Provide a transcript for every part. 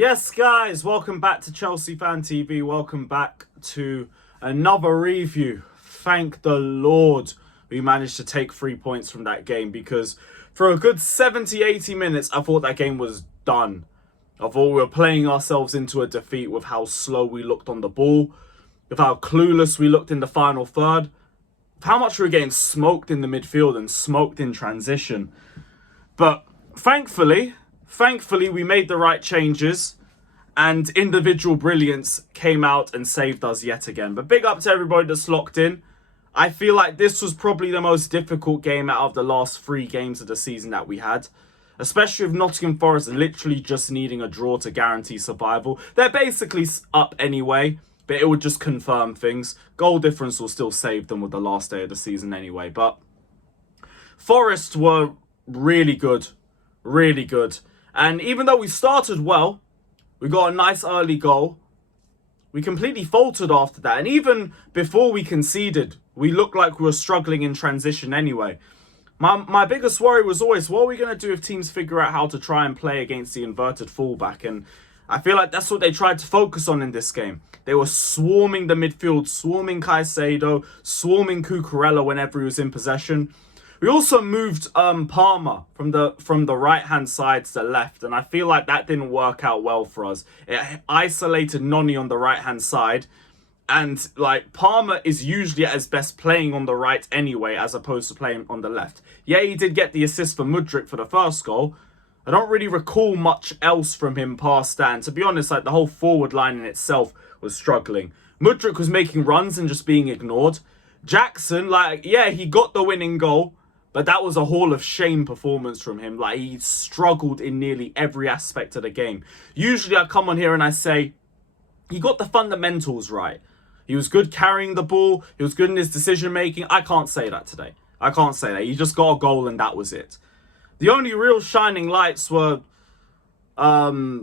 Yes, guys, welcome back to Chelsea Fan TV. Welcome back to another review. Thank the Lord we managed to take 3 points from that game, because for a good 70-80 minutes, I thought that game was done. I thought we were playing ourselves into a defeat with how slow we looked on the ball, with how clueless we looked in the final third, with how much we were getting smoked in the midfield and smoked in transition. But thankfully, we made the right changes, and individual brilliance came out and saved us yet again. But big up to everybody that's locked in. I feel like this was probably the most difficult game out of the last 3 games of the season that we had, especially with Nottingham Forest literally just needing a draw to guarantee survival. They're basically up anyway, but it would just confirm things. Goal difference will still save them with the last day of the season anyway. But Forest were really good. Really good. And even though we started well, we got a nice early goal, we completely faltered after that. And even before we conceded, we looked like we were struggling in transition anyway. My biggest worry was always, what are we going to do if teams figure out how to try and play against the inverted fullback? And I feel like that's what they tried to focus on in this game. They were swarming the midfield, swarming Caicedo, swarming Cucurella whenever he was in possession. We also moved Palmer from the right-hand side to the left, and I feel like that didn't work out well for us. It isolated Noni on the right-hand side, and like Palmer is usually at his best playing on the right anyway, as opposed to playing on the left. Yeah, he did get the assist for Mudryk for the first goal. I don't really recall much else from him past that, and to be honest, like the whole forward line in itself was struggling. Mudryk was making runs and just being ignored. Jackson, like, yeah, he got the winning goal, but that was a Hall of Shame performance from him. Like, he struggled in nearly every aspect of the game. Usually I come on here and I say, he got the fundamentals right. He was good carrying the ball. He was good in his decision-making. I can't say that today. I can't say that. He just got a goal and that was it. The only real shining lights were Caicedo.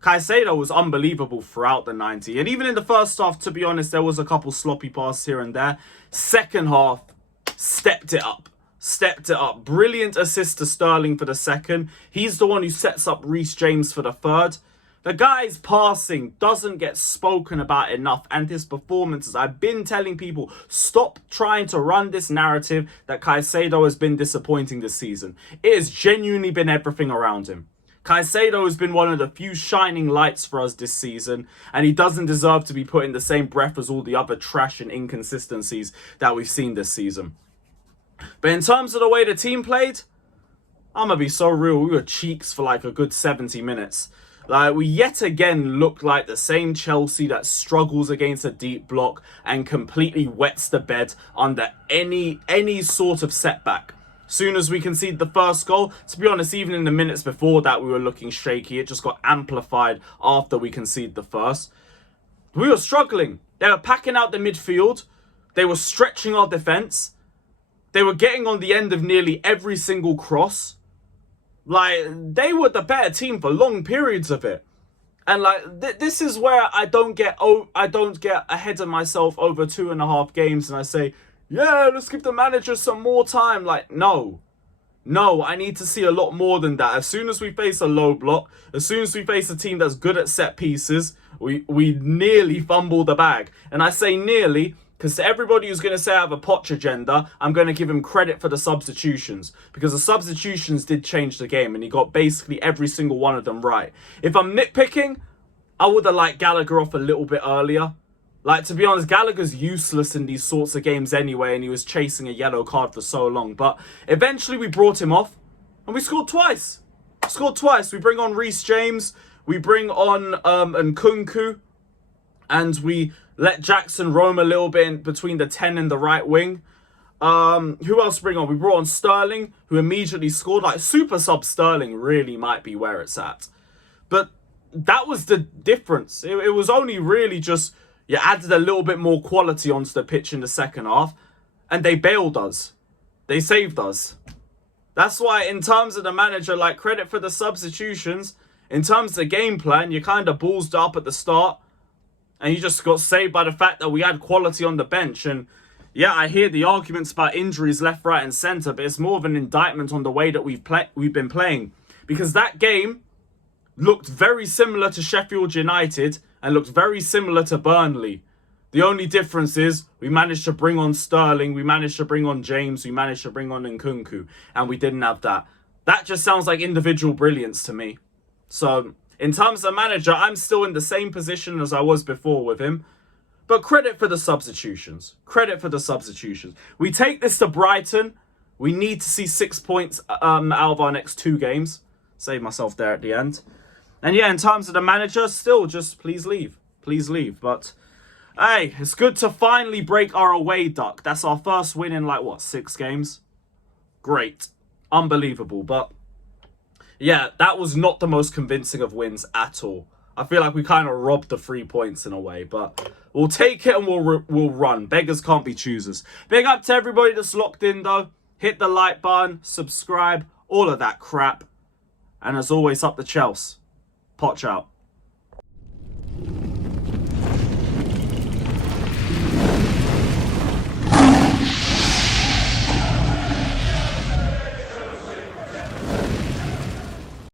Caicedo was unbelievable throughout the 90. And even in the first half, to be honest, there was a couple sloppy passes here and there. Second half, stepped it up. Brilliant assist to Sterling for the second. He's the one who sets up Reece James for the third. The guy's passing doesn't get spoken about enough, and his performances. I've been telling people, stop trying to run this narrative that Caicedo has been disappointing this season. It has genuinely been everything around him. Caicedo has been one of the few shining lights for us this season, and he doesn't deserve to be put in the same breath as all the other trash and inconsistencies that we've seen this season. But in terms of the way the team played, I'm going to be so real, we were cheeks for like a good 70 minutes. Like, we yet again looked like the same Chelsea that struggles against a deep block and completely wets the bed under any sort of setback. Soon as we conceded the first goal, to be honest, even in the minutes before that, we were looking shaky. It just got amplified after we conceded the first. We were struggling. They were packing out the midfield. They were stretching our defence. They were getting on the end of nearly every single cross. Like, they were the better team for long periods of it. And like, this is where I don't get ahead of myself over 2.5 games and I say, yeah, let's give the manager some more time. Like, no, I need to see a lot more than that. As soon as we face a low block, as soon as we face a team that's good at set pieces, we nearly fumble the bag. And I say nearly, because to everybody who's going to say I have a Poch agenda, I'm going to give him credit for the substitutions. Because the substitutions did change the game and he got basically every single one of them right. If I'm nitpicking, I would have liked Gallagher off a little bit earlier. Like, to be honest, Gallagher's useless in these sorts of games anyway, and he was chasing a yellow card for so long. But eventually we brought him off and we scored twice. We bring on Reece James, we bring on Nkunku, and we let Jackson roam a little bit in between the 10 and the right wing. Who else bring on? We brought on Sterling, who immediately scored. Like, super sub Sterling really might be where it's at. But that was the difference. It was only really just, you added a little bit more quality onto the pitch in the second half, and they bailed us. They saved us. That's why, in terms of the manager, like, credit for the substitutions. In terms of the game plan, you kind of ballsed up at the start, and you just got saved by the fact that we had quality on the bench. And yeah, I hear the arguments about injuries left, right, and centre, but it's more of an indictment on the way that we've been playing. Because that game, looked very similar to Sheffield United and looked very similar to Burnley. The only difference is we managed to bring on Sterling, we managed to bring on James, we managed to bring on Nkunku, and we didn't have that. That just sounds like individual brilliance to me. So, in terms of manager, I'm still in the same position as I was before with him. But credit for the substitutions. Credit for the substitutions. We take this to Brighton. We need to see 6 points out of our next 2 games. Save myself there at the end. And yeah, in terms of the manager, still just please leave. Please leave. But hey, it's good to finally break our away duck. That's our first win in like, what, 6 games? Great. Unbelievable. But yeah, that was not the most convincing of wins at all. I feel like we kind of robbed the 3 points in a way. But we'll take it and we'll run. Beggars can't be choosers. Big up to everybody that's locked in though. Hit the like button, subscribe, all of that crap. And as always, up the Chelsea. Potch out.